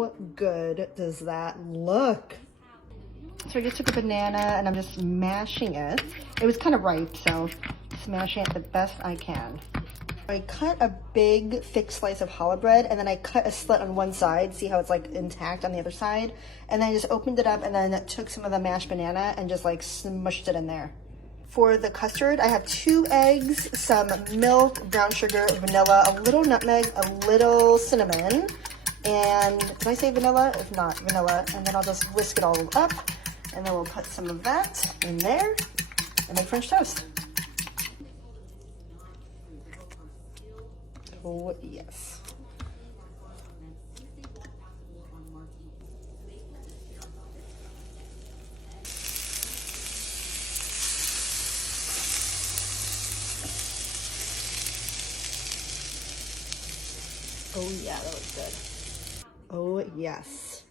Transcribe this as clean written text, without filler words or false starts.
How good does that look? So I just took a banana and I'm just mashing it. It was kind of ripe, so smashing it the best I can. I cut a big thick slice of challah bread, and then I cut a slit on one side, see how it's like intact on the other side, and then I just opened it up and then took some of the mashed banana and just like smushed it in there. For the custard, I have 2 eggs, some milk, brown sugar, vanilla, a little nutmeg, a little cinnamon, and did I say vanilla? If not, vanilla. And then I'll just whisk it all up, and then we'll put some of that in there and make French toast. Oh, yes. Oh yeah, that looks good. Oh yes.